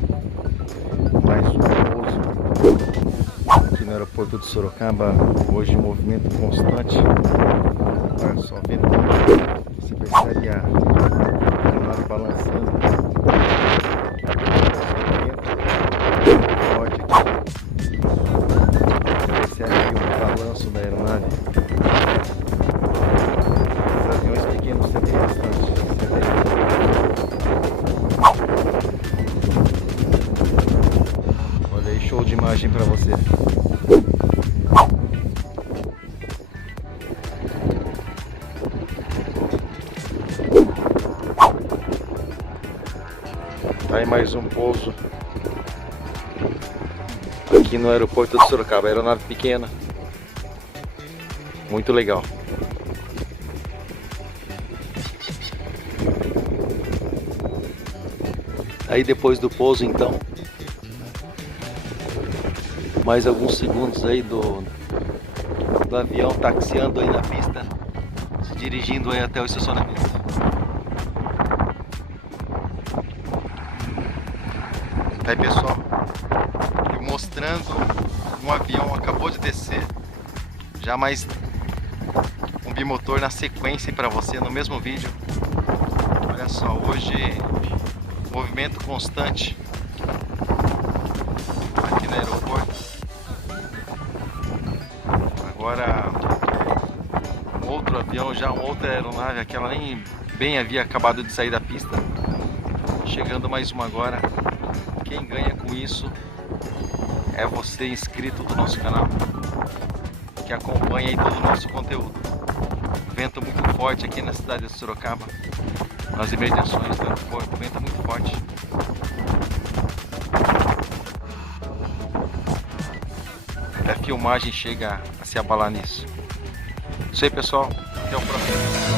pessoal, mais um pouso aqui no aeroporto de Sorocaba. Hoje movimento constante. Olha só, ventando. Você percebe a aeronave balançando. Vento forte aqui. Você percebe o balanço da aeronave. Os aviões pequenos sentem bastante. Olha aí, show de imagem para você. Tá aí mais um pouso aqui no aeroporto de Sorocaba. Aeronave pequena, muito legal. Aí depois do pouso, então, mais alguns segundos aí do avião taxiando aí na pista, se dirigindo aí até o estacionamento. Aí pessoal, eu mostrando um avião acabou de descer, já mais um bimotor na sequência para você no mesmo vídeo. Olha só, hoje movimento constante aqui no aeroporto. Agora um outro avião, já uma outra aeronave, aquela nem bem havia acabado de sair da pista. Chegando mais uma agora. Quem ganha com isso é você, inscrito do nosso canal, que acompanha aí todo o nosso conteúdo. Vento muito forte aqui na cidade de Sorocaba, nas imediações, vento muito forte. Até a filmagem chega a se abalar nisso. Isso aí pessoal, até o próximo.